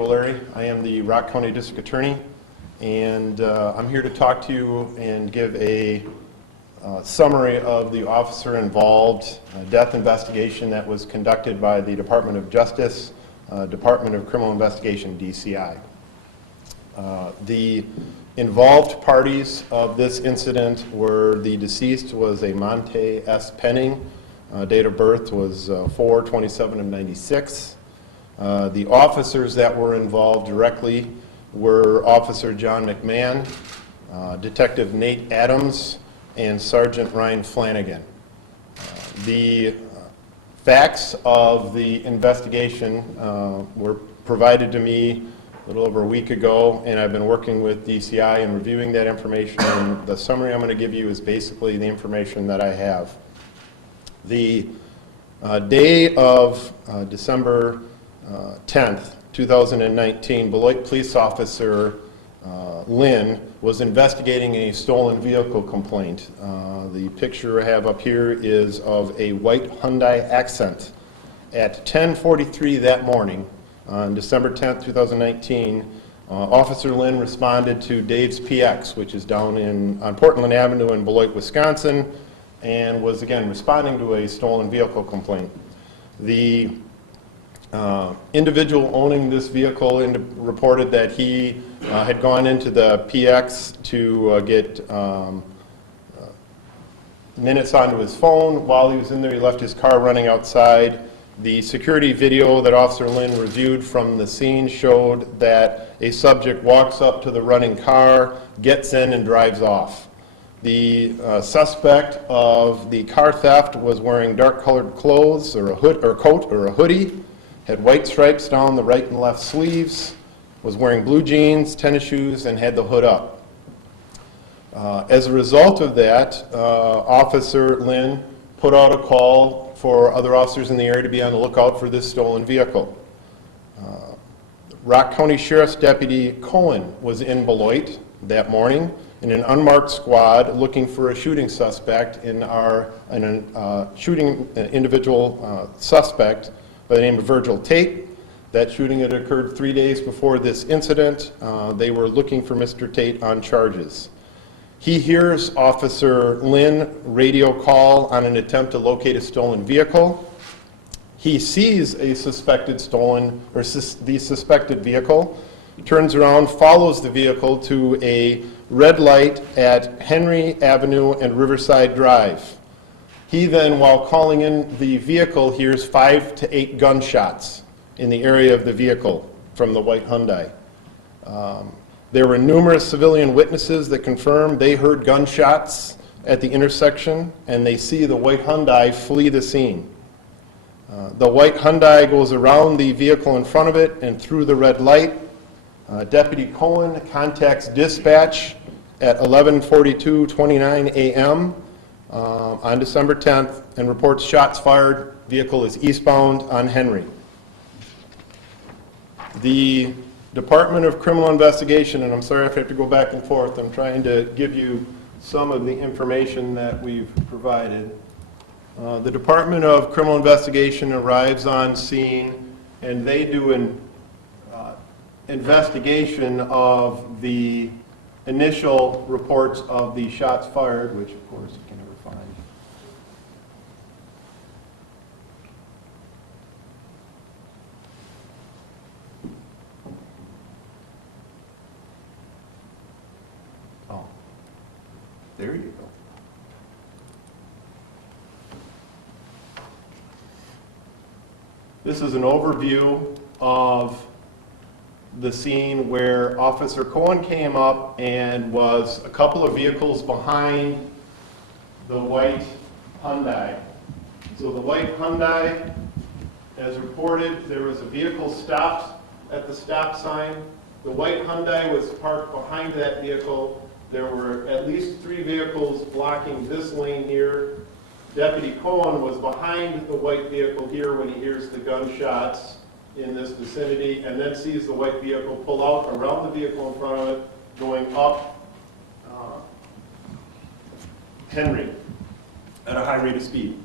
Larry. I am the Rock County District Attorney, and I'm here to talk to you and give a summary of the officer-involved death investigation that was conducted by the Department of Justice, Department of Criminal Investigation, DCI. The involved parties of this incident were the deceased was a Monte S. Penning. Date of birth was 4/27/96. The officers that were involved directly were Officer John McMahon, Detective Nate Adams, and Sergeant Ryan Flanagan. The facts of the investigation were provided to me a little over a week ago, and I've been working with DCI and reviewing that information, and the summary I'm going to give you is basically the information that I have. The day of December 10th, 2019, Beloit police officer Lynn was investigating a stolen vehicle complaint. The picture I have up here is of a white Hyundai Accent. At 10:43 that morning, on December 10th, 2019, Officer Lynn responded to Dave's PX, which is down on Portland Avenue in Beloit, Wisconsin, and was again responding to a stolen vehicle complaint. The individual owning this vehicle reported that he had gone into the PX to get minutes onto his phone. While he was in there, he left his car running outside. The security video that Officer Lynn reviewed from the scene showed that a subject walks up to the running car, gets in, and drives off. The suspect of the car theft was wearing dark-colored clothes, or a hood, or coat, or a hoodie, had white stripes down the right and left sleeves, was wearing blue jeans, tennis shoes, and had the hood up. As a result of that, Officer Lynn put out a call for other officers in the area to be on the lookout for this stolen vehicle. Rock County Sheriff's Deputy Cohen was in Beloit that morning in an unmarked squad looking for a shooting suspect shooting individual suspect by the name of Virgil Tate. That shooting had occurred 3 days before this incident. They were looking for Mr. Tate on charges. He hears Officer Lynn radio call on an attempt to locate a stolen vehicle. He sees a suspected the suspected vehicle, turns around, follows the vehicle to a red light at Henry Avenue and Riverside Drive. He then, while calling in the vehicle, hears 5 to 8 gunshots in the area of the vehicle from the white Hyundai. There were numerous civilian witnesses that confirmed they heard gunshots at the intersection, and they see the white Hyundai flee the scene. The white Hyundai goes around the vehicle in front of it and through the red light. Deputy Cohen contacts dispatch at 11:42:29 a.m. On December 10th and reports shots fired. Vehicle is eastbound on Henry. The Department of Criminal Investigation, and I'm sorry if I have to go back and forth, I'm trying to give you some of the information that we've provided. The Department of Criminal Investigation arrives on scene and they do an investigation of the initial reports of the shots fired, which of course you can never find. Oh, there you go. This is an overview of the scene where Officer Cohen came up and was a couple of vehicles behind the white Hyundai. So the white Hyundai, as reported, there was a vehicle stopped at the stop sign. The white Hyundai was parked behind that vehicle. There were at least 3 vehicles blocking this lane here. Deputy Cohen was behind the white vehicle here when he hears the gunshots in this vicinity, and then sees the white vehicle pull out around the vehicle in front of it, going up Henry at a high rate of speed.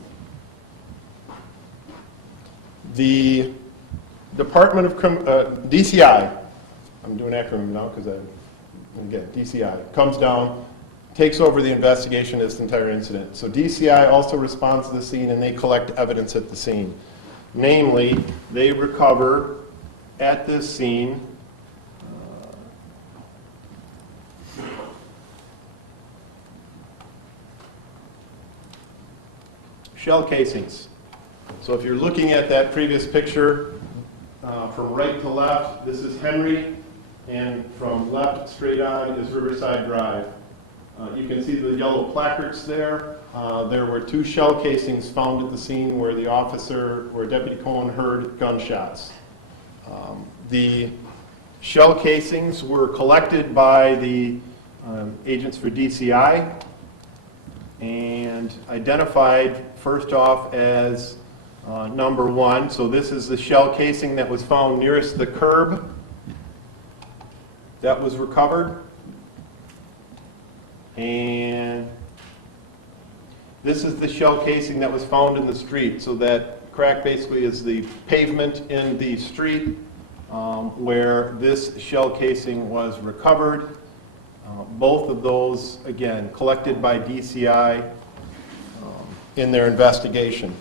The Department of DCI, I'm doing acronym now because again, DCI, comes down, takes over the investigation of this entire incident. So DCI also responds to the scene and they collect evidence at the scene. Namely, they recover at this scene shell casings. So if you're looking at that previous picture, from right to left, this is Henry, and from left straight on is Riverside Drive. You can see the yellow placards there. There were 2 shell casings found at the scene where where Deputy Cohen heard gunshots. The shell casings were collected by the agents for DCI and identified first off as number 1. So this is the shell casing that was found nearest the curb that was recovered. And this is the shell casing that was found in the street. So that crack basically is the pavement in the street where this shell casing was recovered. Both of those, again, collected by DCI in their investigation.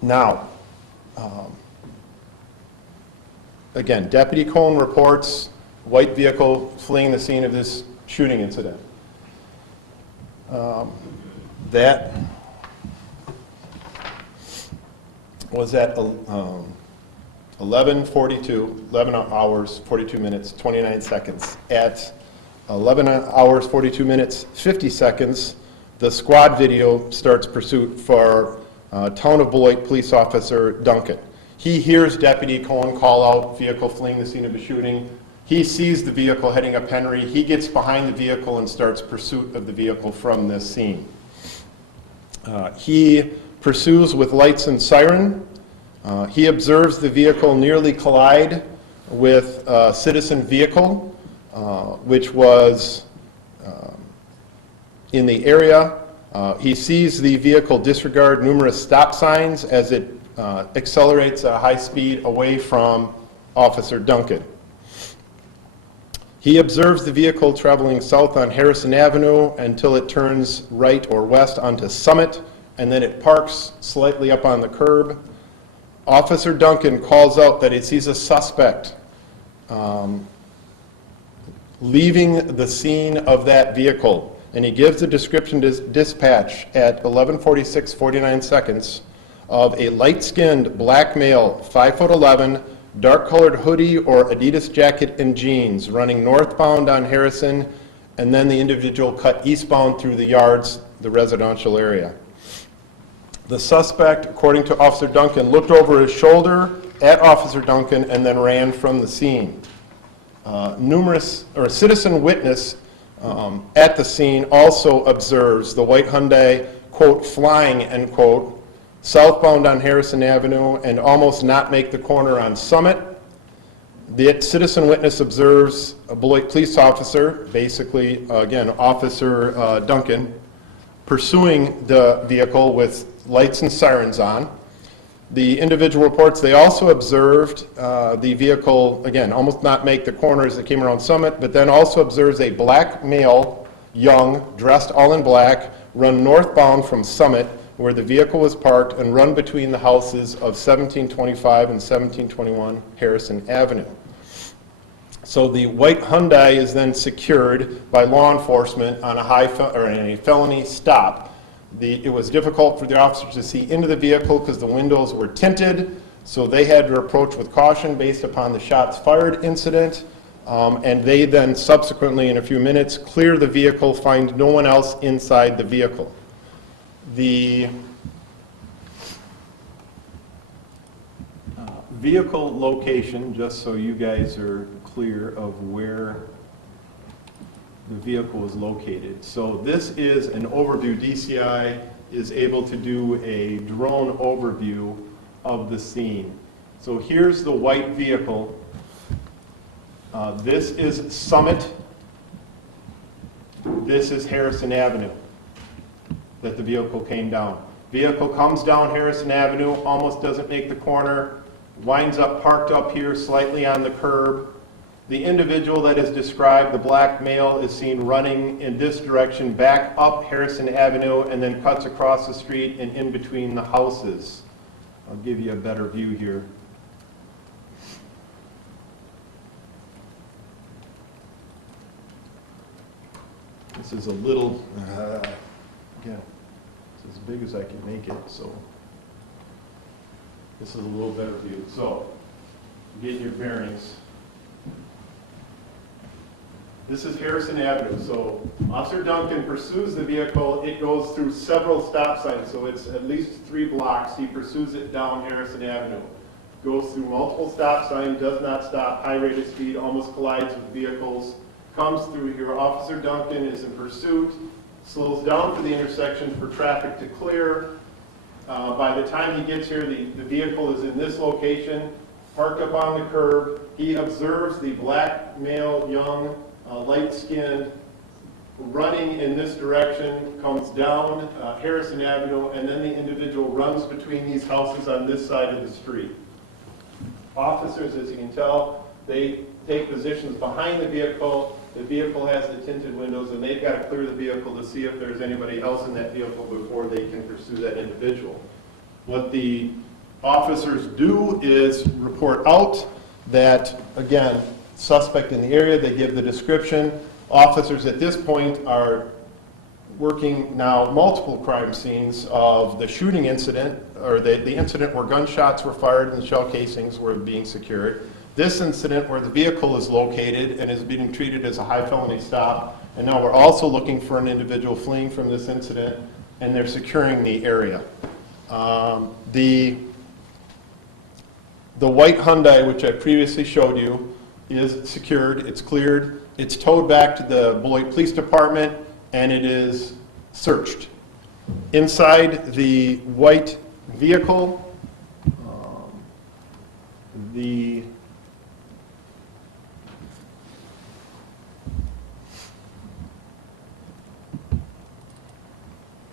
Now, again, Deputy Cohen reports white vehicle fleeing the scene of this shooting incident. That was at 11 hours, 42 minutes, 29 seconds. At 11 hours, 42 minutes, 50 seconds, the squad video starts pursuit for Town of Beloit police officer Duncan. He hears Deputy Cohen call out vehicle fleeing the scene of the shooting. He sees the vehicle heading up Henry. He gets behind the vehicle and starts pursuit of the vehicle from this scene. He pursues with lights and siren. He observes the vehicle nearly collide with a citizen vehicle, which was in the area. He sees the vehicle disregard numerous stop signs as it accelerates at a high speed away from Officer Duncan. He observes the vehicle traveling south on Harrison Avenue until it turns right or west onto Summit, and then it parks slightly up on the curb. Officer Duncan calls out that he sees a suspect leaving the scene of that vehicle, and he gives a description to dispatch at 11:46:49 seconds of a light-skinned black male, 5'11", dark-colored hoodie or Adidas jacket and jeans, running northbound on Harrison, and then the individual cut eastbound through the yards, the residential area. The suspect, according to Officer Duncan, looked over his shoulder at Officer Duncan and then ran from the scene. A citizen witness at the scene also observes the white Hyundai, quote, flying, end quote, southbound on Harrison Avenue and almost not make the corner on Summit. The citizen witness observes a Beloit police officer, basically, again, Officer Duncan, pursuing the vehicle with lights and sirens on. The individual reports they also observed the vehicle, again, almost not make the corner as it came around Summit, but then also observes a black male, young, dressed all in black, run northbound from Summit, where the vehicle was parked, and run between the houses of 1725 and 1721 Harrison Avenue. So the white Hyundai is then secured by law enforcement on a felony stop. It was difficult for the officers to see into the vehicle because the windows were tinted, so they had to approach with caution based upon the shots fired incident, and they then subsequently, in a few minutes, clear the vehicle, find no one else inside the vehicle. The vehicle location, just so you guys are clear of where the vehicle is located. So this is an overview. DCI is able to do a drone overview of the scene. So here's the white vehicle. This is Summit. This is Harrison Avenue that the vehicle came down. Vehicle comes down Harrison Avenue, almost doesn't make the corner, winds up parked up here slightly on the curb. The individual that is described, the black male, is seen running in this direction back up Harrison Avenue and then cuts across the street and in between the houses. I'll give you a better view here. This is a little, again, it's as big as I can make it, so this is a little better view. So, get your bearings. This is Harrison Avenue. So, Officer Duncan pursues the vehicle. It goes through several stop signs, so it's at least 3 blocks. He pursues it down Harrison Avenue. Goes through multiple stop signs, does not stop, high rate of speed, almost collides with vehicles. Comes through here. Officer Duncan is in pursuit, slows down for the intersection for traffic to clear. By the time he gets here, the vehicle is in this location, parked up on the curb. He observes the black male, young, light-skinned, running in this direction, comes down Harrison Avenue, and then the individual runs between these houses on this side of the street. Officers, as you can tell, they take positions behind the vehicle. The vehicle has the tinted windows, and they've got to clear the vehicle to see if there's anybody else in that vehicle before they can pursue that individual. What the officers do is report out that, again, suspect in the area. They give the description. Officers at this point are working now multiple crime scenes of the shooting incident, or the incident where gunshots were fired and the shell casings were being secured. This incident where the vehicle is located and is being treated as a high felony stop. And now we're also looking for an individual fleeing from this incident, and they're securing the area. The white Hyundai, which I previously showed you, is secured, it's cleared, it's towed back to the Beloit Police Department, and it is searched. Inside the white vehicle,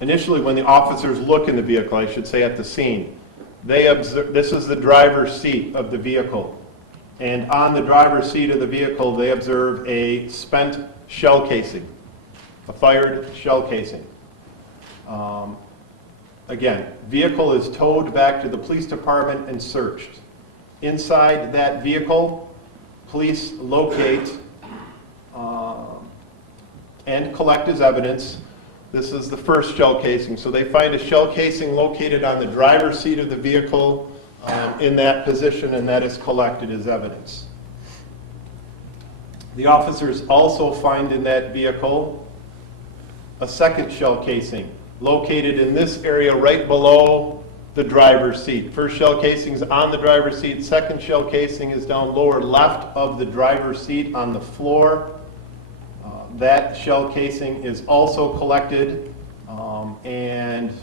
initially when the officers look in the vehicle, I should say at the scene, they observe, this is the driver's seat of the vehicle. And on the driver's seat of the vehicle, they observe a spent shell casing, a fired shell casing. Again, vehicle is towed back to the police department and searched. Inside that vehicle, police locate and collect as evidence. This is the first shell casing. So they find a shell casing located on the driver's seat of the vehicle in that position, and that is collected as evidence. The officers also find in that vehicle a second shell casing located in this area right below the driver's seat. First shell casing is on the driver's seat. Second shell casing is down lower left of the driver's seat on the floor. That shell casing is also collected and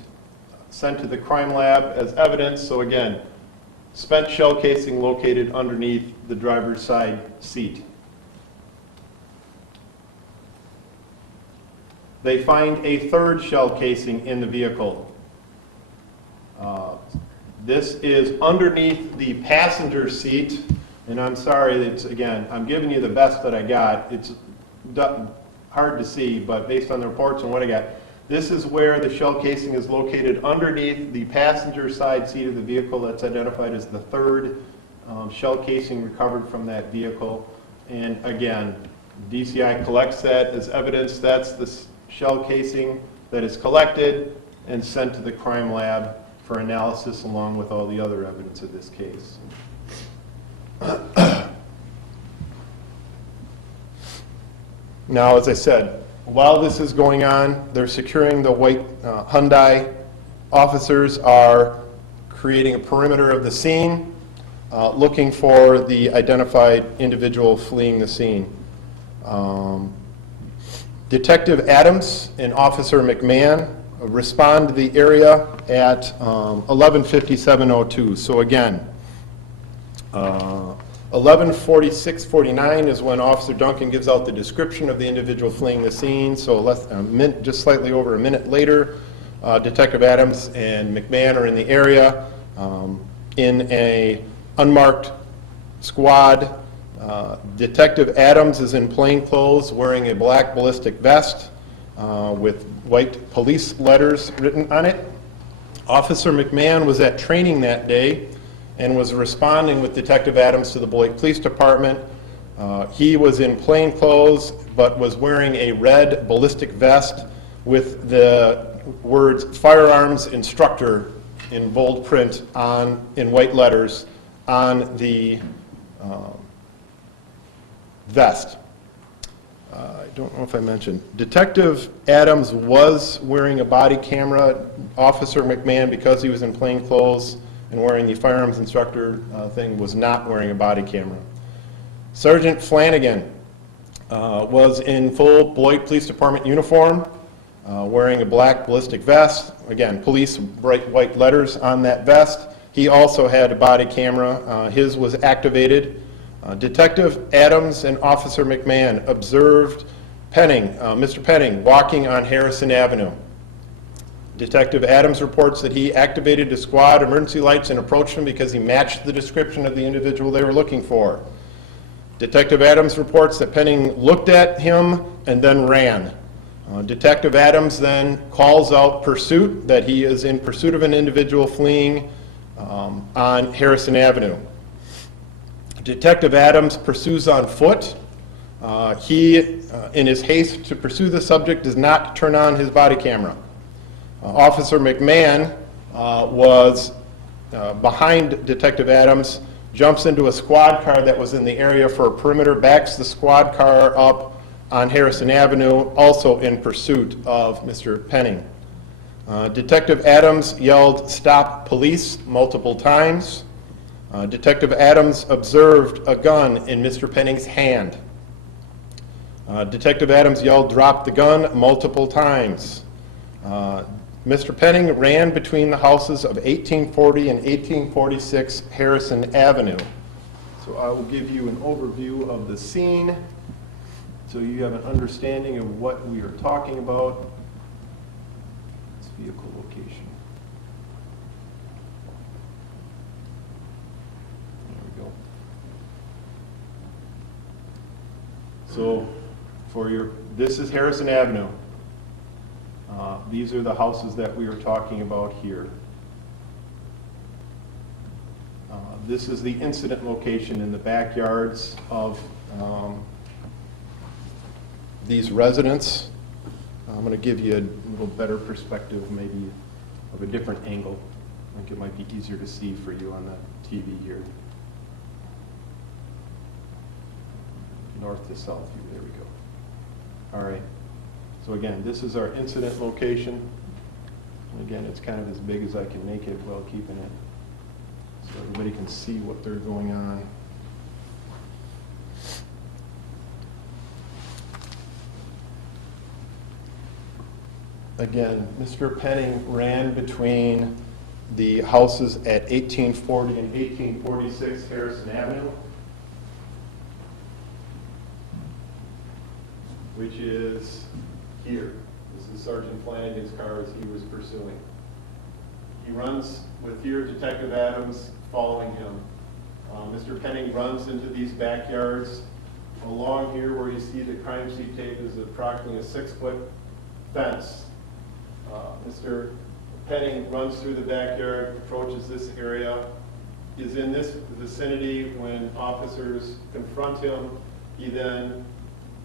sent to the crime lab as evidence. So again, spent shell casing located underneath the driver's side seat. They find a third shell casing in the vehicle. This is underneath the passenger seat, and I'm sorry, it's, again, I'm giving you the best that I got. It's hard to see, but based on the reports and what I got, this is where the shell casing is located underneath the passenger side seat of the vehicle. That's identified as the third shell casing recovered from that vehicle. And again, DCI collects that as evidence. That's the shell casing that is collected and sent to the crime lab for analysis along with all the other evidence of this case. Now, as I said, while this is going on, they're securing the white Hyundai. Officers are creating a perimeter of the scene, looking for the identified individual fleeing the scene. Detective Adams and Officer McMahon respond to the area at 11:57:02. So again, 11:46:49 is when Officer Duncan gives out the description of the individual fleeing the scene. So just slightly over a minute later, Detective Adams and McMahon are in the area in a unmarked squad. Detective Adams is in plain clothes wearing a black ballistic vest with white police letters written on it. Officer McMahon was at training that day and was responding with Detective Adams to the Beloit Police Department. He was in plain clothes but was wearing a red ballistic vest with the words "Firearms Instructor" in bold print in white letters on the vest. I don't know if I mentioned. Detective Adams was wearing a body camera. Officer McMahon, because he was in plain clothes and wearing the firearms instructor thing, was not wearing a body camera. Sergeant Flanagan was in full Beloit Police Department uniform, wearing a black ballistic vest. Again, police bright white letters on that vest. He also had a body camera. His was activated. Detective Adams and Officer McMahon observed Mr. Penning walking on Harrison Avenue. Detective Adams reports that he activated the squad emergency lights and approached him because he matched the description of the individual they were looking for. Detective Adams reports that Penning looked at him and then ran. Detective Adams then calls out pursuit, that he is in pursuit of an individual fleeing on Harrison Avenue. Detective Adams pursues on foot. He, in his haste to pursue the subject, does not turn on his body camera. Officer McMahon was behind Detective Adams, jumps into a squad car that was in the area for a perimeter, backs the squad car up on Harrison Avenue, also in pursuit of Mr. Penning. Detective Adams yelled, "Stop police," multiple times. Detective Adams observed a gun in Mr. Penning's hand. Detective Adams yelled, "Drop the gun," multiple times. Mr. Penning ran between the houses of 1840 and 1846 Harrison Avenue. So I will give you an overview of the scene so you have an understanding of what we are talking about. This vehicle location. There we go. So this is Harrison Avenue. These are the houses that we are talking about here. This is the incident location in the backyards of these residents. I'm going to give you a little better perspective, maybe of a different angle. I think it might be easier to see for you on the TV here. North to south view, there we go. All right. So again, this is our incident location. And again, it's kind of as big as I can make it while keeping it so everybody can see what they're going on. Again, Mr. Penning ran between the houses at 1840 and 1846 Harrison Avenue, which is here. This is Sergeant Flanagan's car as he was pursuing. He runs with here Detective Adams following him. Mr. Penning runs into these backyards. Along here where you see the crime scene tape is approximately a 6-foot fence. Mr. Penning runs through the backyard, approaches this area, is in this vicinity when officers confront him. He then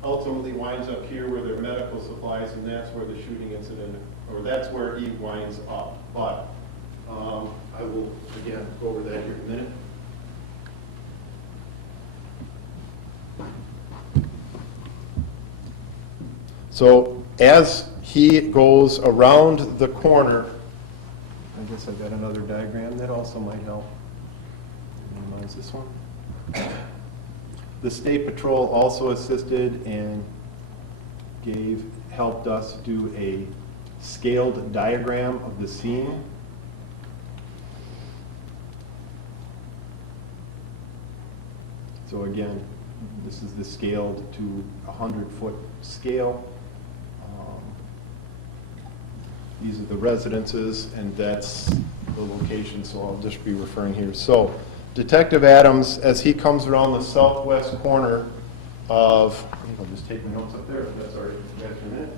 ultimately winds up here where there are medical supplies, and that's where the shooting incident, or that's where he winds up. But I will, again, go over that here in a minute. So as he goes around the corner, I guess I've got another diagram that also might help. Minimize this one. The State Patrol also assisted and helped us do a scaled diagram of the scene. So again, this is the scaled to 100-foot scale. These are the residences, and that's the location, so I'll just be referring here. So Detective Adams, as he comes around the southwest corner of, I think I'll just take my notes up there, if that's all right, after a minute.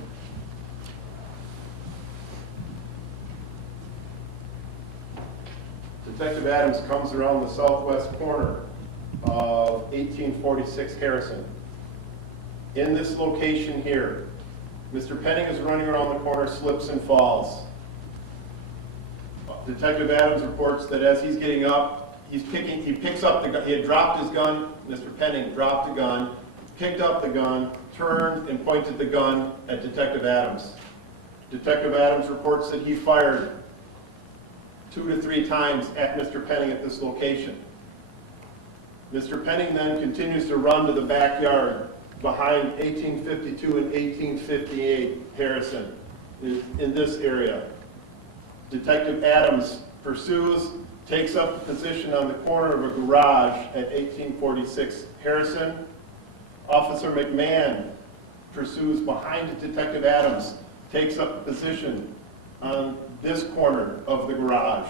Detective Adams comes around the southwest corner of 1846 Harrison. In this location here, Mr. Penning is running around the corner, slips and falls. Detective Adams reports that as he's getting up, he picks up the gun. He had dropped his gun. Mr. Penning dropped the gun, picked up the gun, turned and pointed the gun at Detective Adams. Detective Adams reports that he fired 2 to 3 times at Mr. Penning at this location. Mr. Penning then continues to run to the backyard behind 1852 and 1858 Harrison in this area. Detective Adams pursues, takes up the position on the corner of a garage at 1846 Harrison. Officer McMahon pursues behind Detective Adams, takes up the position on this corner of the garage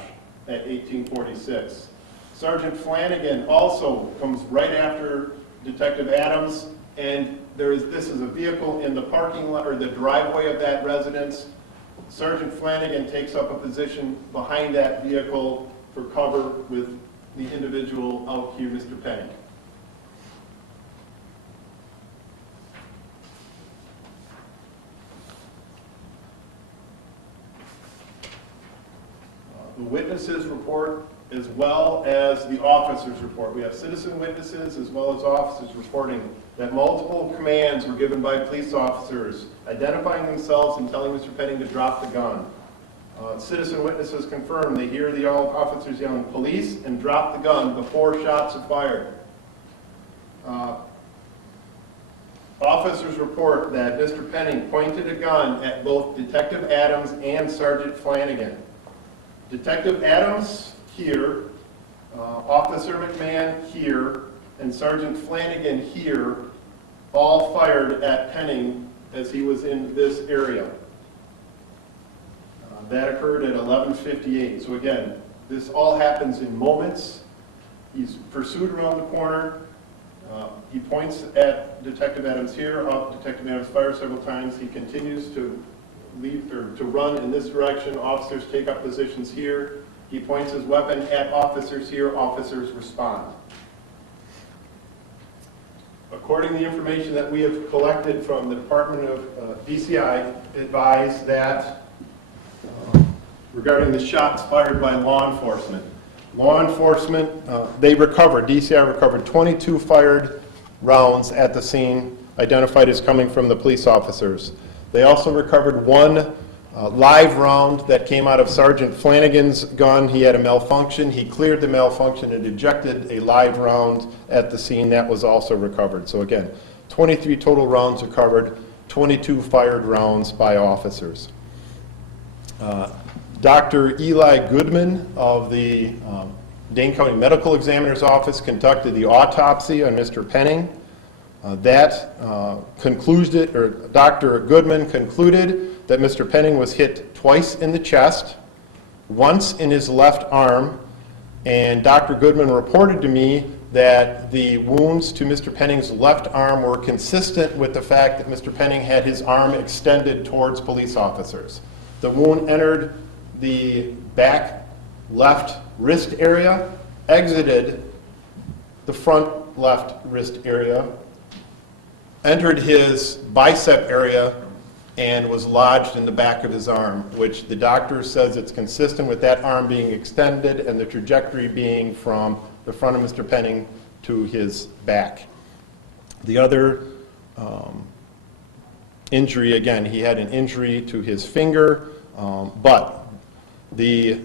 at 1846. Sergeant Flanagan also comes right after Detective Adams, and this is a vehicle in the parking lot or the driveway of that residence. Sergeant Flanagan takes up a position behind that vehicle for cover with the individual out here, Mr. Penning. The witnesses report as well as the officers report. We have citizen witnesses as well as officers reporting that multiple commands were given by police officers identifying themselves and telling Mr. Penning to drop the gun. Citizen witnesses confirm they hear the officers yelling police and drop the gun before shots are fired. Officers report that Mr. Penning pointed a gun at both Detective Adams and Sergeant Flanagan. Detective Adams here, Officer McMahon here, and Sergeant Flanagan here all fired at Penning as he was in this area. That occurred at 11:58. So again, this all happens in moments. He's pursued around the corner. He points at Detective Adams here. Detective Adams fires several times. He continues to leave or to run in this direction. Officers take up positions here. He points his weapon at officers here. Officers respond. According to the information that we have collected from the Department of DCI, advised that regarding the shots fired by law enforcement. Law enforcement, DCI recovered 22 fired rounds at the scene, identified as coming from the police officers. They also recovered 1 live round that came out of Sergeant Flanagan's gun. He had a malfunction. He cleared the malfunction and ejected a live round at the scene. That was also recovered. So again, 23 total rounds recovered, 22 fired rounds by officers. Dr. Eli Goodman of the Dane County Medical Examiner's Office conducted the autopsy on Mr. Penning. Dr. Goodman concluded that Mr. Penning was hit twice in the chest, once in his left arm, and Dr. Goodman reported to me that the wounds to Mr. Penning's left arm were consistent with the fact that Mr. Penning had his arm extended towards police officers. The wound entered the back left wrist area, exited the front left wrist area, entered his bicep area, and was lodged in the back of his arm, which the doctor says it's consistent with that arm being extended and the trajectory being from the front of Mr. Penning to his back. The other injury, again, he had an injury to his finger, but the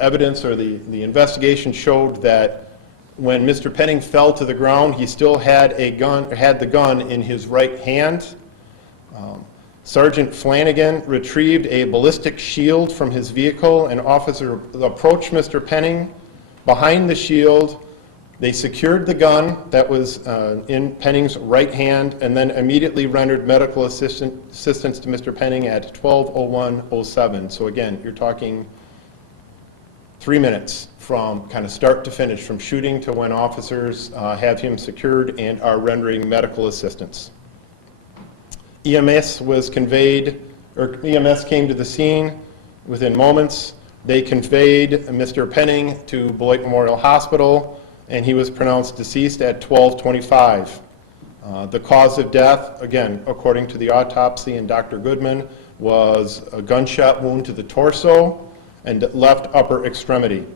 evidence or the investigation showed that when Mr. Penning fell to the ground, he still had the gun in his right hand. Sergeant Flanagan retrieved a ballistic shield from his vehicle. An officer approached Mr. Penning behind the shield. They secured the gun that was in Penning's right hand and then immediately rendered medical assistance to Mr. Penning at 12:01:07. So again, you're talking 3 minutes from kind of start to finish, from shooting to when officers have him secured and are rendering medical assistance. EMS was conveyed, or EMS came to the scene within moments. They conveyed Mr. Penning to Beloit Memorial Hospital, and he was pronounced deceased at 12:25. The cause of death, again, according to the autopsy and Dr. Goodman, was a gunshot wound to the torso and left upper extremity.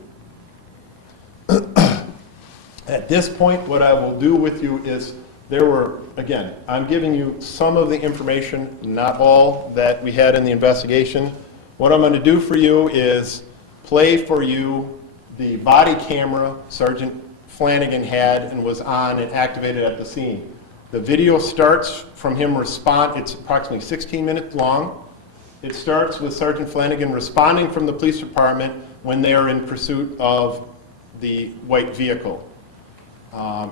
At this point, what I will do with you is, there were, again, I'm giving you some of the information, not all, that we had in the investigation. What I'm going to do for you is play for you the body camera Sergeant Flanagan had and was on and activated at the scene. The video starts from him respond. It's approximately 16 minutes long. It starts with Sergeant Flanagan responding from the police department when they are in pursuit of the white vehicle.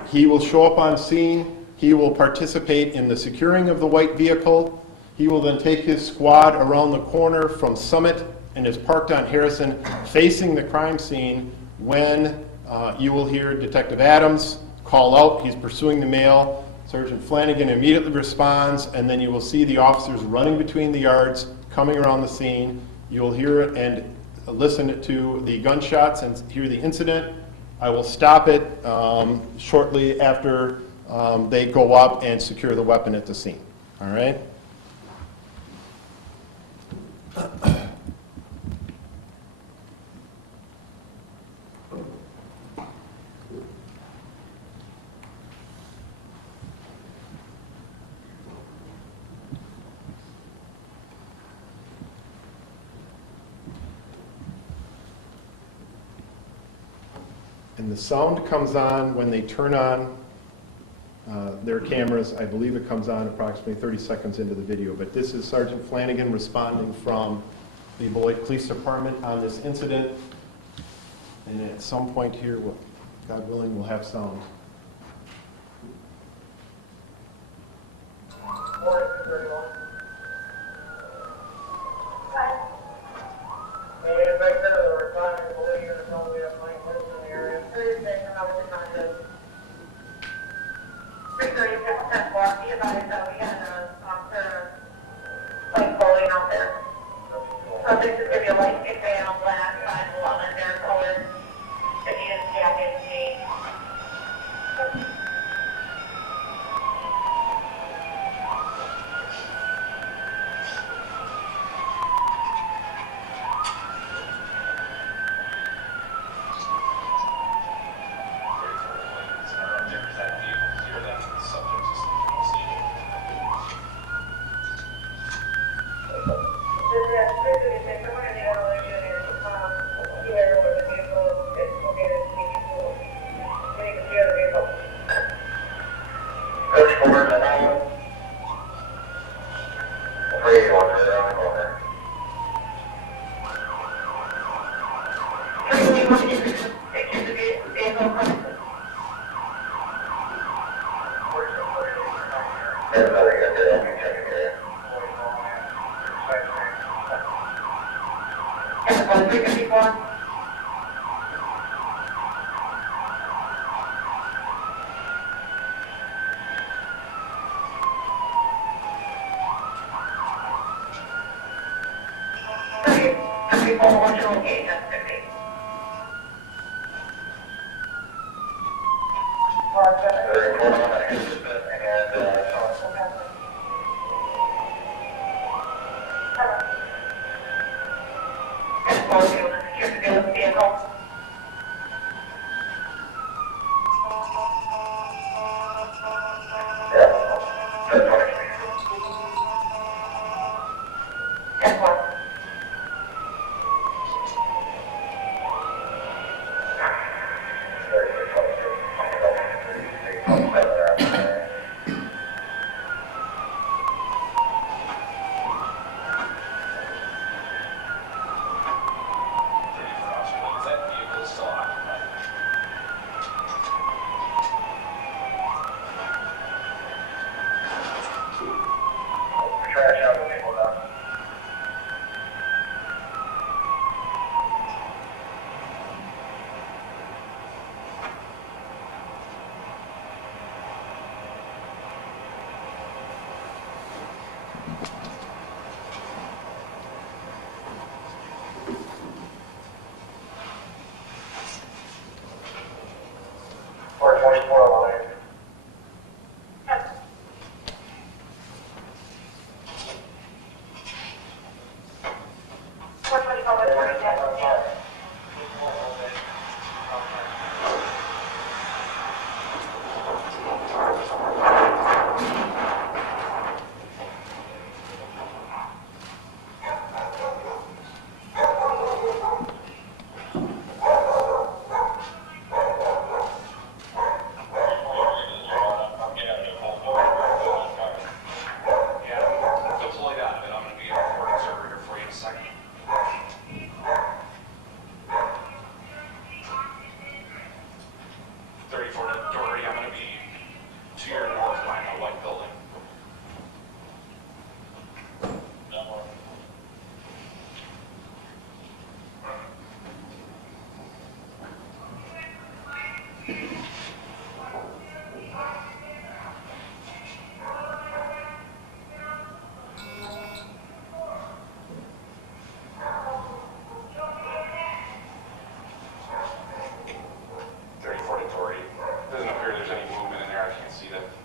He will show up on scene. He will participate in the securing of the white vehicle. He will then take his squad around the corner from Summit and is parked on Harrison facing the crime scene when you will hear Detective Adams call out. He's pursuing the male. Sergeant Flanagan immediately responds, and then you will see the officers running between the yards, coming around the scene. You'll hear it and listen to the gunshots and hear the incident. I will stop it shortly after they go up and secure the weapon at the scene. All right? And the sound comes on when they turn on their cameras. I believe it comes on approximately 30 seconds into the video. But this is Sergeant Flanagan responding from the Beloit Police Department on this incident. And at some point here, God willing, we'll have sound. This is going to be a light van on black, 511, their color. If you just tap into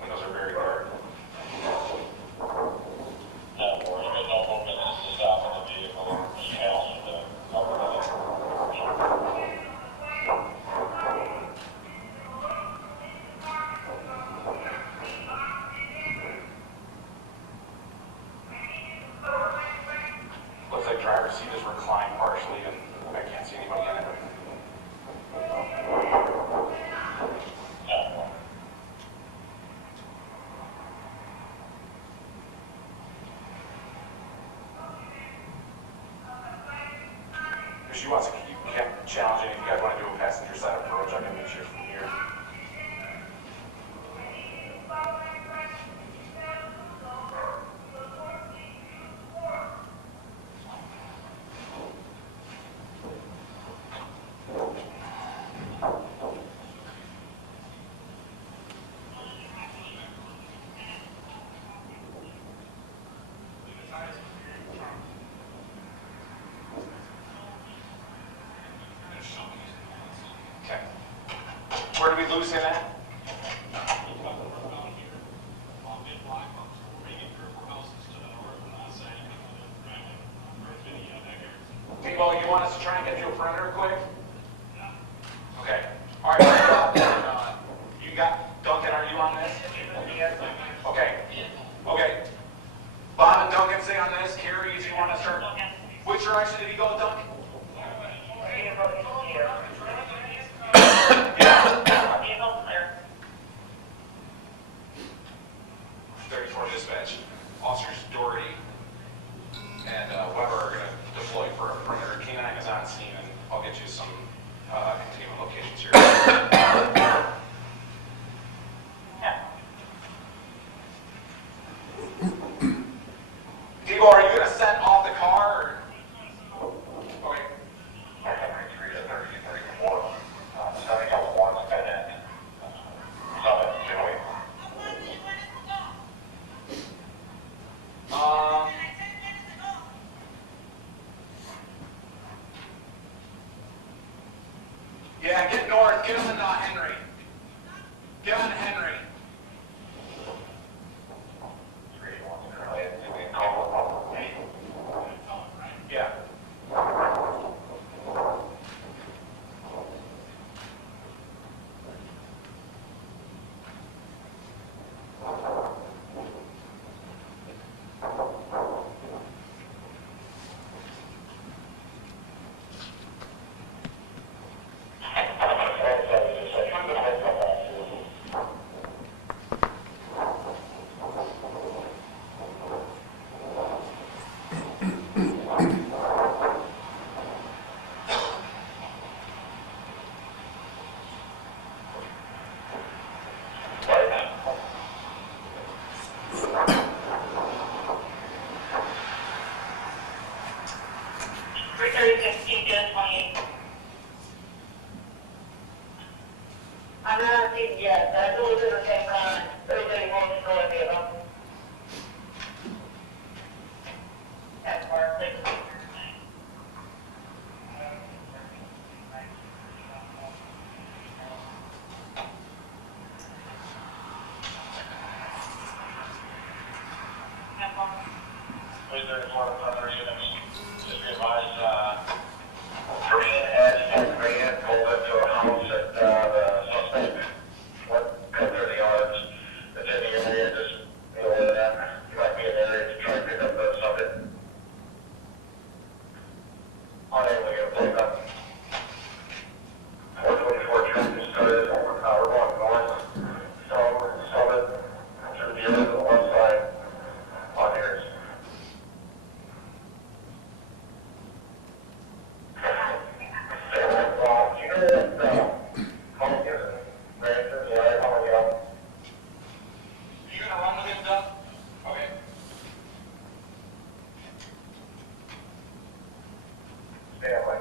windows are very dark. No worries, but no movement is to stop in the vehicle or emails to cover it. Looks like driver's seat is reclined partially, and I can't see anybody in it. No. If she wants to, you can't challenge it. If you guys want to do a passenger side approach, I can meet you from here. Okay. Where do we lose him at? Okay, well, you want us to try and get you a perimeter quick? Okay. All right. You got Duncan. Are you on this? Okay. Okay. Bob and Duncan, stay on this. Carrie, do you want to start? Which direction did he go, Duncan? Vehicle clear. 34 dispatch. Officers Doherty and Weber are going to deploy for a perimeter. K9 is on scene, and I'll get you some containment locations here. Yeah. Diego, are you going to set off the car? Or? Okay. Yeah, get north. Get him in Henry. Get on Henry. Yeah. I'm not seeing yet, but I believe at the same time, everybody wants to go in the other. That's where I'm thinking. Please, there's one of the other units. Just be advised, Green has Green pulled into a house at the suspect. What cut through the yards? It's in the area, just be aware of that. You might be in the area to try and pick up the suspect. Unable to get a plate up. 424 traffic started, we're going north, Summit, through the area to the west side, on here. You gonna run with him, Doug? Okay. Stay away.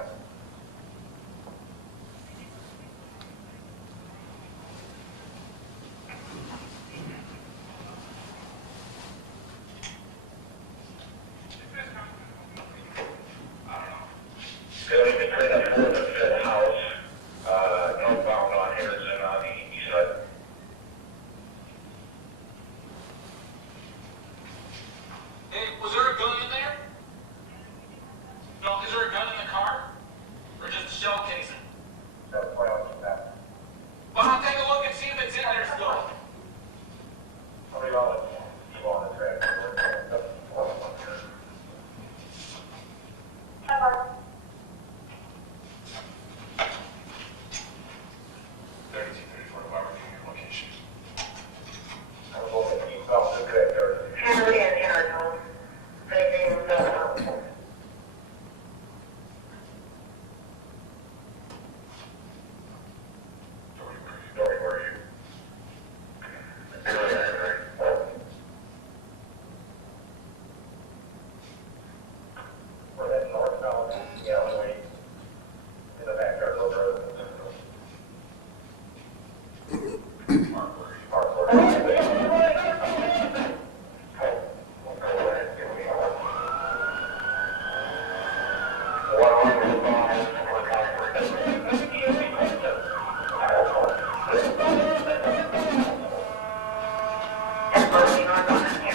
Going between the fourth and fifth house, northbound on Harrison on the east side. working on it here.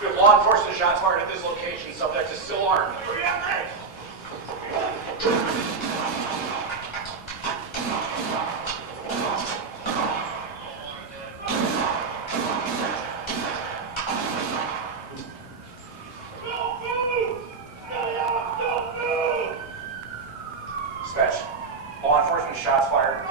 We have law enforcement shots fired at this location. Subject is still armed. Dispatch. Law enforcement shots fired.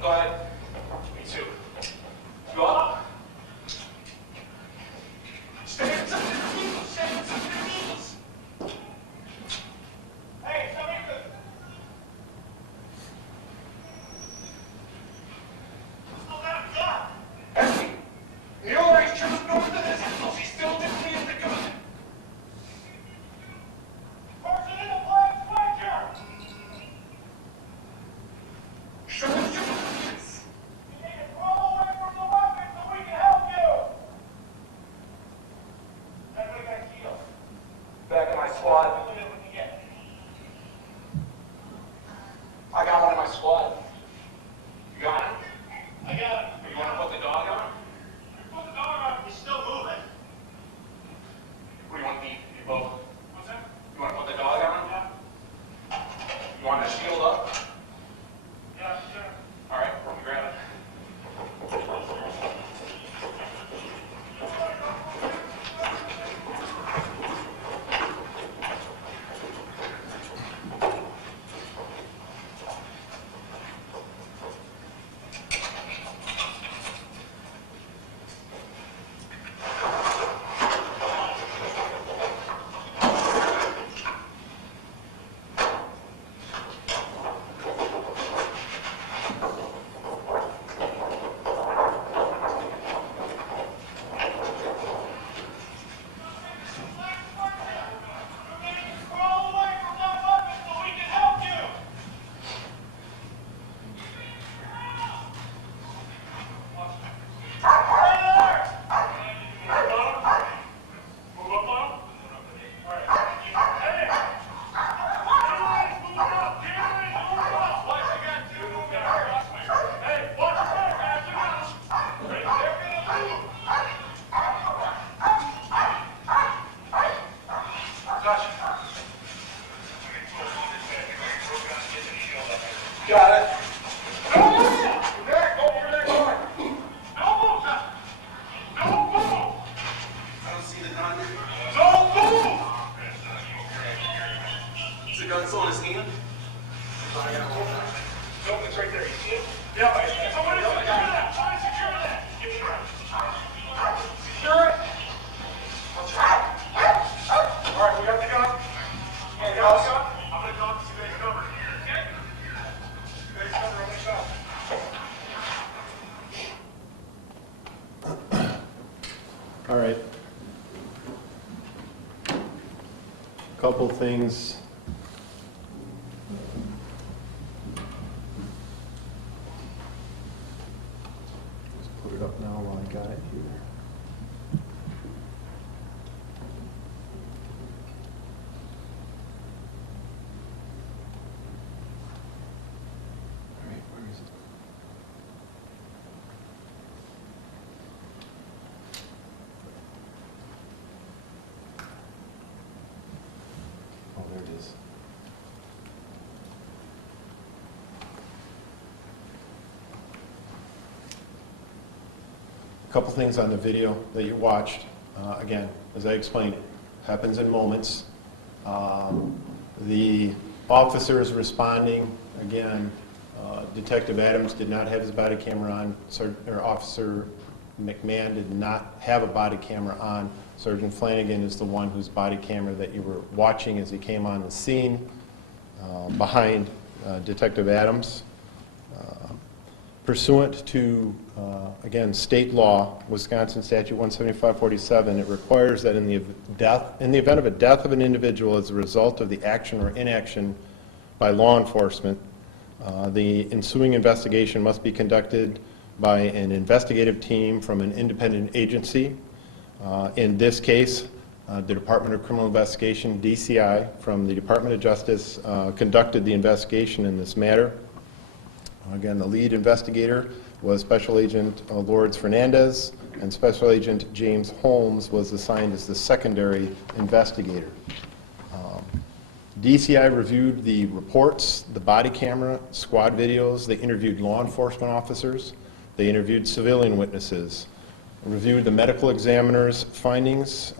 Go ahead. Me too. You up? Stay inside your vehicles! Stay inside your vehicles! Hey, somebody good. Slow down, stop! Hey, Mueller, he's trying to north of this house. He's still dipping in the gun. Person in the black flanker! Show us your weapons! You need to crawl away from the weapon so we can help you! Everybody got a keel. Back in my squad. I got one in my squad. You got it? I got it. You want to put the dog on? Put the dog on. He's still moving. What do you want to eat? You both? What's that? You want to put the dog on? Yeah. You want to shield up? Yeah, sure. All right, we'll grab it. Crawl away from that weapon so we can help you! Got it. Over there, go. Don't move, son. Don't move. I don't see the gun. Don't move. Is the gun still in his hand? No, it's right there. You see it? Yeah. Somebody secure that. Somebody secure that. Give me that. Secure it. All right, we got the gun. We got the gun. I'm gonna talk to you guys covered. Okay? You guys cover on the shot. All right. Couple things. Just put it up now while I got it here. All right, where is it? Oh, there it is. A couple things on the video that you watched. Again, as I explained, it happens in moments. The officer is responding. Again, Detective Adams did not have his body camera on. Officer McMahon did not have a body camera on. Sergeant Flanagan is the one whose body camera that you were watching as he came on the scene behind Detective Adams. Pursuant to, again, state law, Wisconsin Statute 17547, it requires that in the event of a death of an individual as a result of the action or inaction by law enforcement, the ensuing investigation must be conducted by an investigative team from an independent agency. In this case, the Department of Criminal Investigation, DCI, from the Department of Justice, conducted the investigation in this matter. Again, the lead investigator was Special Agent Lourdes Fernandez, and Special Agent James Holmes was assigned as the secondary investigator. DCI reviewed the reports, the body camera, squad videos. They interviewed law enforcement officers. They interviewed civilian witnesses, reviewed the medical examiner's findings,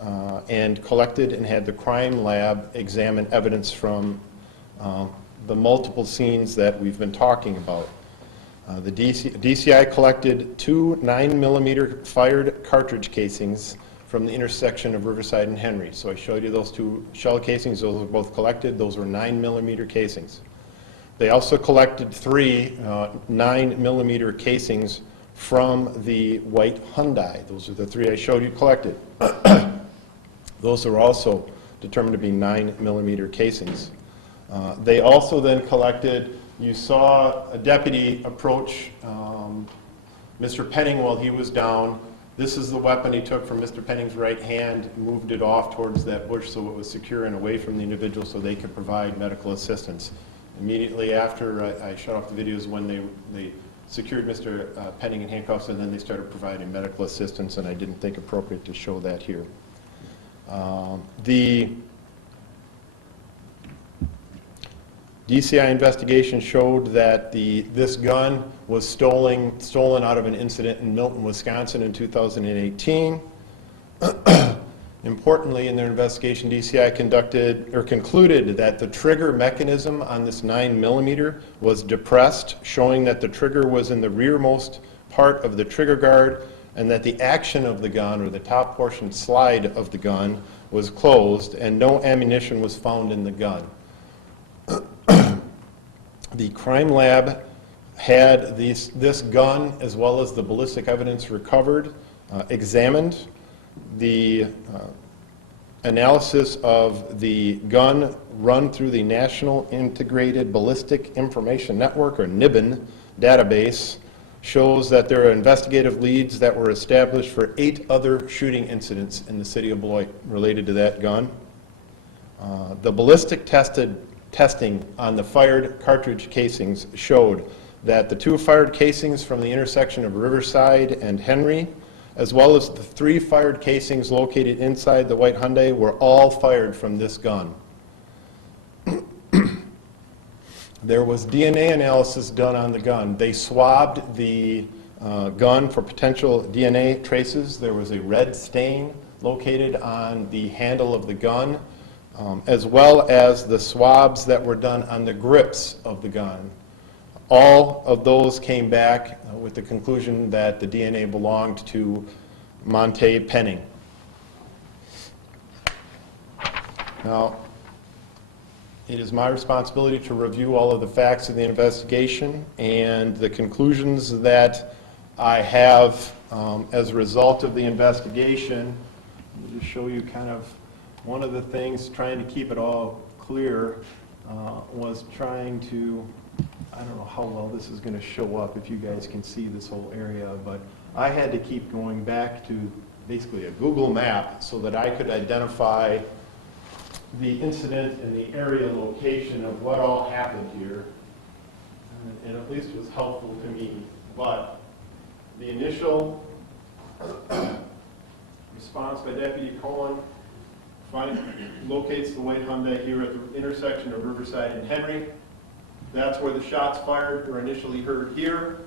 and collected and had the crime lab examine evidence from the multiple scenes that we've been talking about. The DCI collected 2 9mm fired cartridge casings from the intersection of Riverside and Henry. So I showed you those 2 shell casings. Those were both collected. Those were 9mm casings. They also collected 3 9mm casings from the white Hyundai. Those are the 3 I showed you collected. Those are also determined to be 9mm casings. They also then collected, you saw a deputy approach Mr. Penning while he was down. This is the weapon he took from Mr. Penning's right hand, moved it off towards that bush so it was secure and away from the individual so they could provide medical assistance. Immediately after I shut off the videos when they secured Mr. Penning in handcuffs, and then they started providing medical assistance, and I didn't think appropriate to show that here. The DCI investigation showed that this gun was stolen out of an incident in Milton, Wisconsin in 2018. Importantly, in their investigation, DCI concluded that the trigger mechanism on this 9mm was depressed, showing that the trigger was in the rearmost part of the trigger guard, and that the action of the gun, or the top portion slide of the gun, was closed, and no ammunition was found in the gun. The crime lab had this gun, as well as the ballistic evidence recovered, examined. The analysis of the gun run through the National Integrated Ballistic Information Network, or NIBIN, database shows that there are investigative leads that were established for 8 other shooting incidents in the city of Beloit related to that gun. The ballistic testing on the fired cartridge casings showed that the 2 fired casings from the intersection of Riverside and Henry, as well as the 3 fired casings located inside the white Hyundai, were all fired from this gun. There was DNA analysis done on the gun. They swabbed the gun for potential DNA traces. There was a red stain located on the handle of the gun, as well as the swabs that were done on the grips of the gun. All of those came back with the conclusion that the DNA belonged to Monte Penning. Now, it is my responsibility to review all of the facts of the investigation, and the conclusions that I have as a result of the investigation. Let me just show you kind of one of the things, trying to keep it all clear, was trying to, I don't know how well this is going to show up if you guys can see this whole area, but I had to keep going back to basically a Google map so that I could identify the incident and the area location of what all happened here, and at least was helpful to me. But the initial response by Deputy Cohen locates the white Hyundai here at the intersection of Riverside and Henry. That's where the shots fired were initially heard here.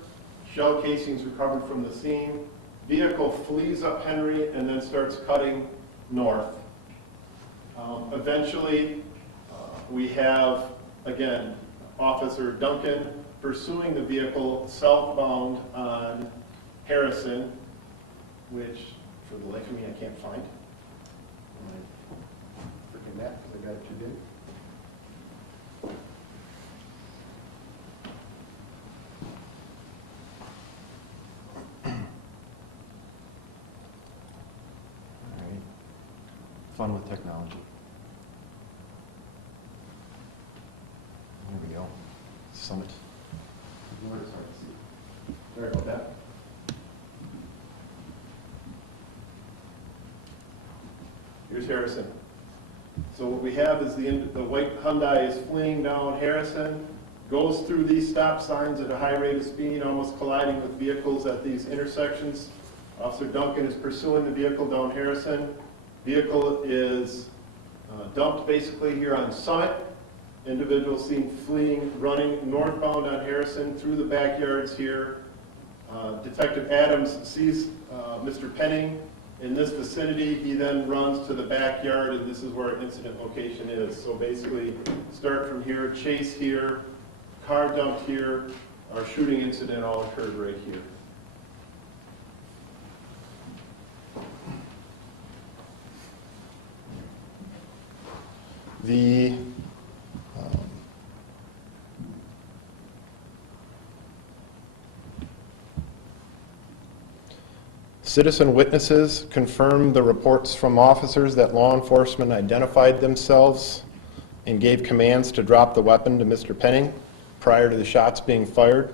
Shell casings recovered from the scene. Vehicle flees up Henry and then starts cutting north. Eventually, we have, again, Officer Duncan pursuing the vehicle southbound on Harrison. which for the life of me I can't find. My freaking map, because I got it too big. All right. Fun with technology. There we go. Summit. Lord, it's hard to see. Sorry about that. Here's Harrison. So what we have is the white Hyundai is fleeing down Harrison, goes through these stop signs at a high rate of speed, almost colliding with vehicles at these intersections. Officer Duncan is pursuing the vehicle down Harrison. Vehicle is dumped basically here on Summit. Individual seen fleeing, running northbound on Harrison through the backyards here. Detective Adams sees Mr. Penning in this vicinity. He then runs to the backyard, and this is where incident location is. So basically, start from here, chase here, car dumped here. Our shooting incident all occurred right here. The citizen witnesses confirmed the reports from officers that law enforcement identified themselves and gave commands to drop the weapon to Mr. Penning prior to the shots being fired.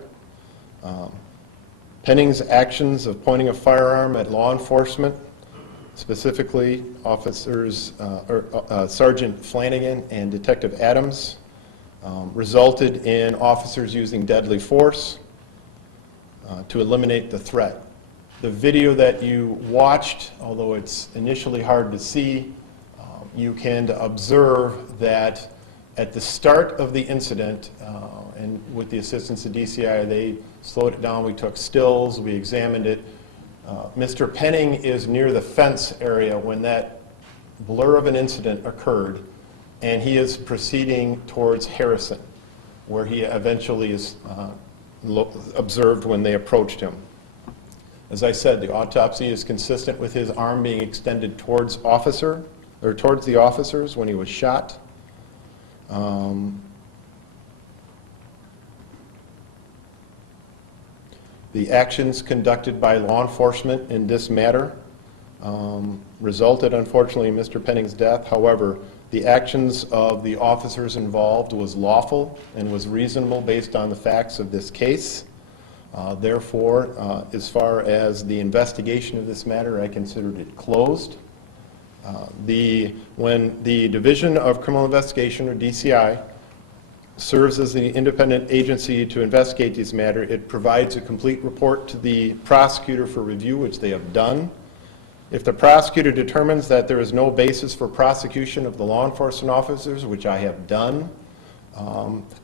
Penning's actions of pointing a firearm at law enforcement, specifically officers Sergeant Flanagan and Detective Adams, resulted in officers using deadly force to eliminate the threat. The video that you watched, although it's initially hard to see, you can observe that at the start of the incident, and with the assistance of DCI, they slowed it down. We took stills, we examined it. Mr. Penning is near the fence area when that blur of an incident occurred, and he is proceeding towards Harrison, where he eventually is observed when they approached him. As I said, the autopsy is consistent with his arm being extended towards the officers when he was shot. The actions conducted by law enforcement in this matter resulted, unfortunately, in Mr. Penning's death. However, the actions of the officers involved was lawful and was reasonable based on the facts of this case. Therefore, as far as the investigation of this matter, I considered it closed. When the Division of Criminal Investigation, or DCI, serves as the independent agency to investigate this matter, it provides a complete report to the prosecutor for review, which they have done. If the prosecutor determines that there is no basis for prosecution of the law enforcement officers, which I have done,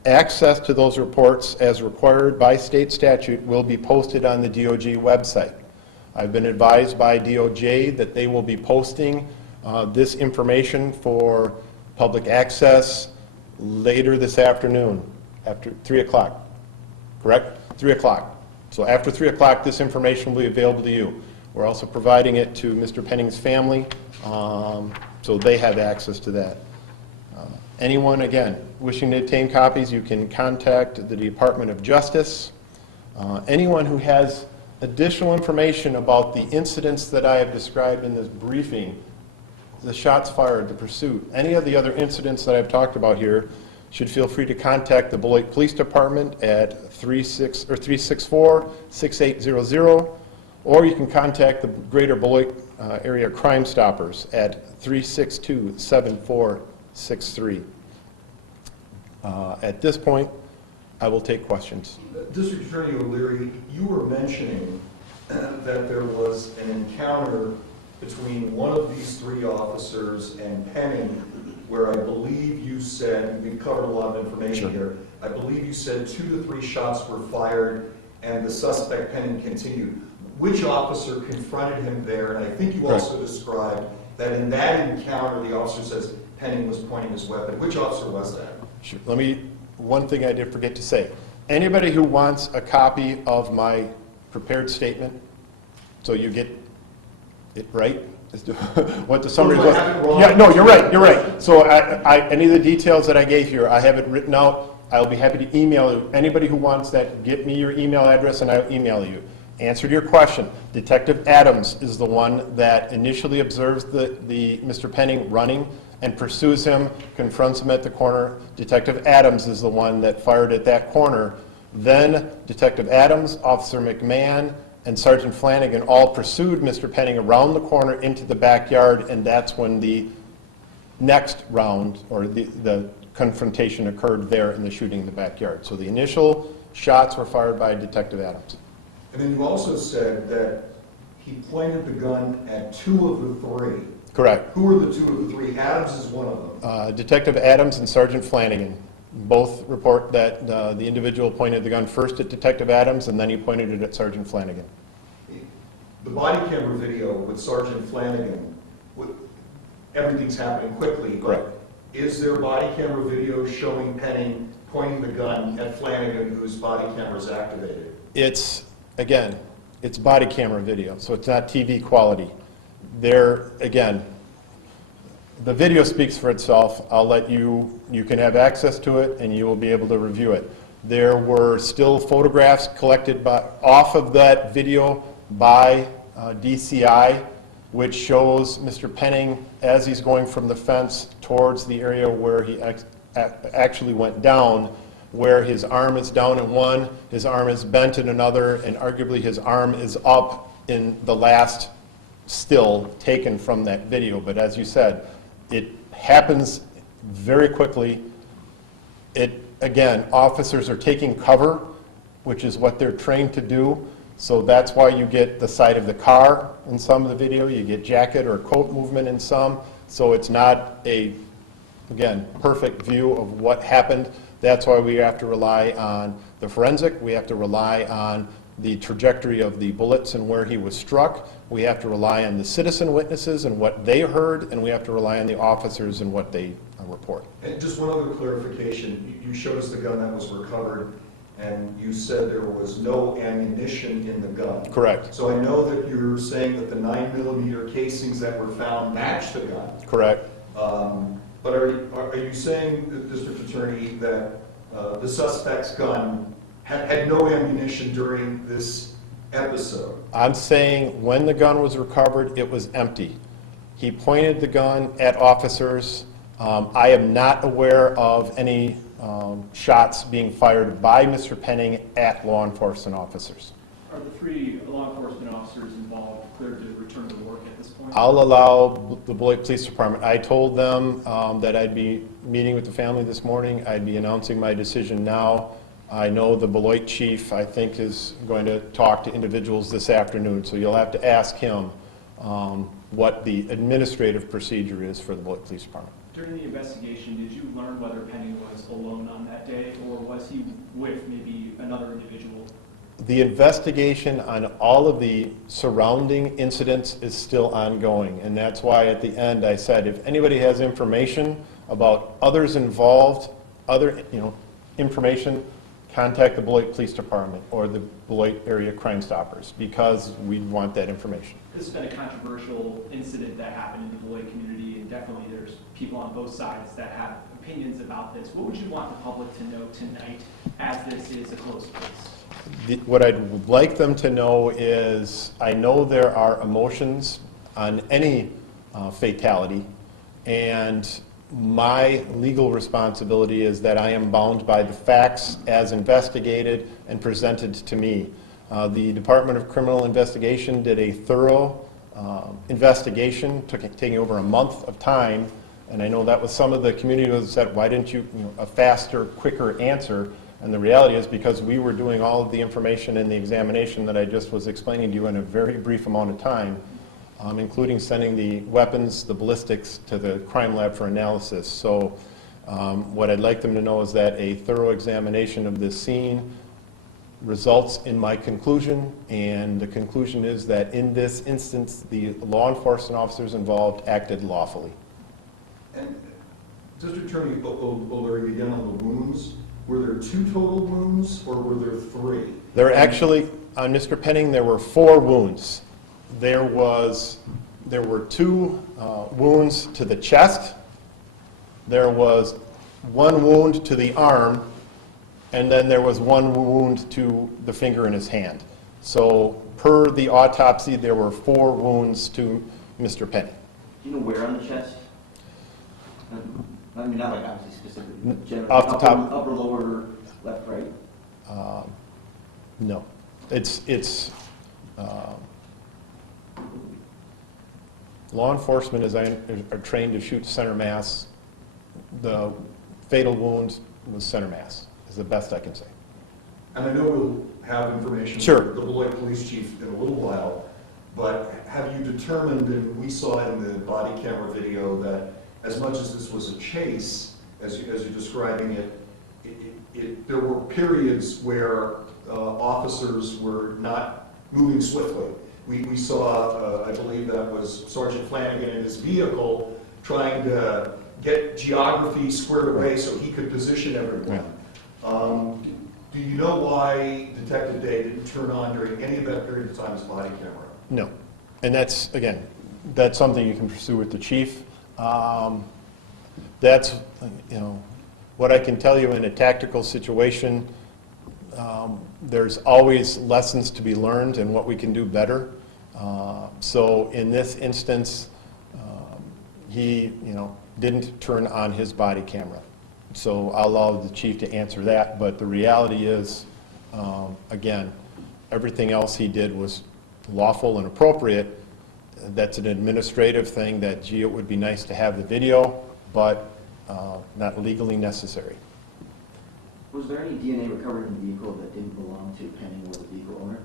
access to those reports as required by state statute will be posted on the DOJ website. I've been advised by DOJ that they will be posting this information for public access later this afternoon, after 3 o'clock, correct? 3 o'clock. So after 3 o'clock, this information will be available to you. We're also providing it to Mr. Penning's family, so they have access to that. Anyone, again, wishing to obtain copies, you can contact the Department of Justice. Anyone who has additional information about the incidents that I have described in this briefing, the shots fired, the pursuit, any of the other incidents that I've talked about here, should feel free to contact the Beloit Police Department at 364-6800, or you can contact the Greater Beloit Area Crime Stoppers at 362-7463. At this point, I will take questions. District Attorney O'Leary, you were mentioning that there was an encounter between one of these three officers and Penning, where I believe you said, we covered a lot of information here, I believe you said 2 to 3 shots were fired and the suspect Penning continued. Which officer confronted him there? And I think you also described that in that encounter, the officer says Penning was pointing his weapon. Which officer was that? Sure. One thing I did forget to say. Anybody who wants a copy of my prepared statement, so you get Right? What the summary So was. do I have it wrong? Yeah, no, you're right, you're right. So any of the details that I gave here, I have it written out. I'll be happy to email you. Anybody who wants that, get me your email address and I'll email you. Answer to your question, Detective Adams is the one that initially observes the Mr. Penning running and pursues him, confronts him at the corner. Detective Adams is the one that fired at that corner. Then Detective Adams, Officer McMahon, and Sergeant Flanagan all pursued Mr. Penning around the corner into the backyard, and that's when the next round, or the confrontation occurred there in the shooting in the backyard. So the initial shots were fired by Detective Adams. And then you also said that he pointed the gun at two of the three. Correct. Who are the two of the three? Adams is one of them. Detective Adams and Sergeant Flanagan both report that the individual pointed the gun first at Detective Adams and then he pointed it at Sergeant Flanagan. The body camera video with Sergeant Flanagan, everything's happening quickly, Correct. but is there body camera video showing Penning pointing the gun at Flanagan whose body camera is activated? It's, again, it's body camera video, so it's not TV quality. There, again, the video speaks for itself. I'll let you, you can have access to it and you will be able to review it. There were still photographs collected off of that video by DCI, which shows Mr. Penning as he's going from the fence towards the area where he actually went down, where his arm is down in one, his arm is bent in another, and arguably his arm is up in the last still taken from that video. But as you said, it happens very quickly. Again, officers are taking cover, which is what they're trained to do. So that's why you get the side of the car in some of the video. You get jacket or coat movement in some. So it's not a, again, perfect view of what happened. That's why we have to rely on the forensic. We have to rely on the trajectory of the bullets and where he was struck. We have to rely on the citizen witnesses and what they heard, and we have to rely on the officers and what they report. And just one other clarification. You showed us the gun that was recovered, and you said there was no ammunition in the gun. Correct. So I know that you're saying that the 9mm casings that were found match the gun. Correct. But are you saying, District Attorney, that the suspect's gun had no ammunition during this episode? I'm saying when the gun was recovered, it was empty. He pointed the gun at officers. I am not aware of any shots being fired by Mr. Penning at law enforcement officers. Are the three law enforcement officers involved cleared to return to work at this point? I'll allow the Beloit Police Department. I told them that I'd be meeting with the family this morning. I'd be announcing my decision now. I know the Beloit chief, I think, is going to talk to individuals this afternoon, so you'll have to ask him what the administrative procedure is for the Beloit Police Department. During the investigation, did you learn whether Penning was alone on that day, or was he with maybe another individual? The investigation on all of the surrounding incidents is still ongoing, and that's why at the end I said if anybody has information about others involved, other information, contact the Beloit Police Department or the Beloit Area Crime Stoppers, because we want that information. This has been a controversial incident that happened in the Beloit community, and definitely there's people on both sides that have opinions about this. What would you want the public to know tonight, as this is a close case? What I'd like them to know is, I know there are emotions on any fatality, and my legal responsibility is that I am bound by the facts as investigated and presented to me. The Department of Criminal Investigation did a thorough investigation, taking over a month of time, and I know that was some of the community that said, why didn't you, a faster, quicker answer? And the reality is because we were doing all of the information in the examination that I just was explaining to you in a very brief amount of time, including sending the weapons, the ballistics to the crime lab for analysis. So what I'd like them to know is that a thorough examination of this scene results in my conclusion, and the conclusion is that in this instance, the law enforcement officers involved acted lawfully. And District Attorney O'Leary, again on the wounds, were there 2 total wounds or were there 3? There actually, on Mr. Penning, there were 4 wounds. there were two wounds to the chest. There was one wound to the arm, and then there was one wound to the finger in his hand. So per the autopsy, there were 4 wounds to Mr. Penny. Do you know where on the chest? I mean, not like obviously specifically, but generally. Off the top. Upper, lower, left, right? No. It's law enforcement are trained to shoot center mass. The fatal wound was center mass, is the best I can say. And I know we'll have information Sure. from the Beloit Police Chief in a little while, but have you determined, and we saw it in the body camera video, that as much as this was a chase, as you're describing it, there were periods where officers were not moving swiftly. We saw, I believe that was Sergeant Flanagan in his vehicle trying to get geography squared away so he could position everyone. Do you know why Detective Day didn't turn on during any of that period of time his body camera? No. And that's, again, that's something you can pursue with the chief. That's, what I can tell you in a tactical situation, there's always lessons to be learned and what we can do better. So in this instance, he, didn't turn on his body camera. So I'll allow the chief to answer that, but the reality is, again, everything else he did was lawful and appropriate. That's an administrative thing that, gee, it would be nice to have the video, but not legally necessary. Was there any DNA recovered in the vehicle that didn't belong to Penny or the vehicle owner?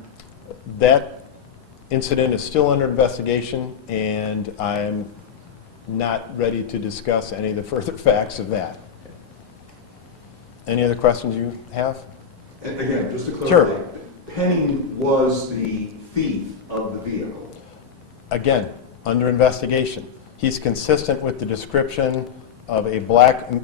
That incident is still under investigation, and I'm not ready to discuss any of the further facts of that. Any other questions you have? And again, just to clarify, Sure. Penny was the thief of the vehicle. Again, under investigation. He's consistent with the description of a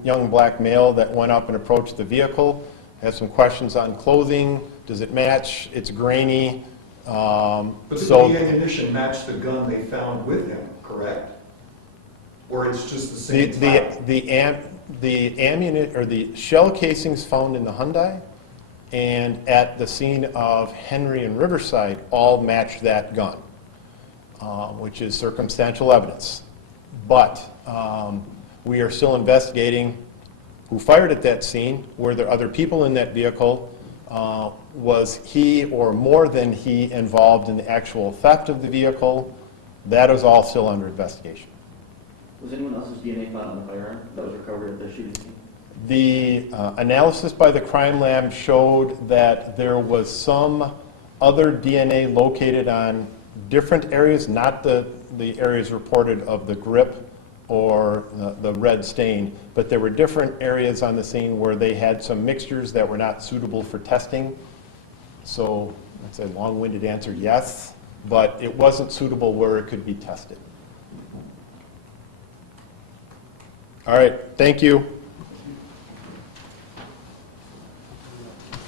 young black male that went up and approached the vehicle. Has some questions on clothing. Does it match? It's grainy. But the ammunition matched the gun they found with him, correct? Or it's just the same type? The ammunition or the shell casings found in the Hyundai and at the scene of Henry and Riverside all match that gun, which is circumstantial evidence. But we are still investigating who fired at that scene. Were there other people in that vehicle? Was he or more than he involved in the actual theft of the vehicle? That is all still under investigation. Was anyone else's DNA found on the firearm that was recovered at the shooting scene? The analysis by the crime lab showed that there was some other DNA located on different areas, not the areas reported of the grip or the red stain, but there were different areas on the scene where they had some mixtures that were not suitable for testing. So that's a long-winded answer, yes, but it wasn't suitable where it could be tested. All right, thank you.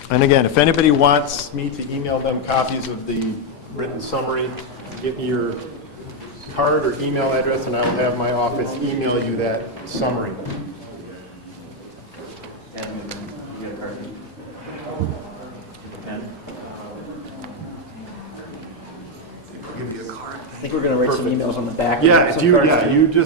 And again, if anybody wants me to email them copies of the written summary, give me your card or email address and I will have my office email you that summary. And you got a card? Pen? Give you a card. I think we're going to write some Perfect. emails on the back. Yeah, Some do you, cards yeah, too. you just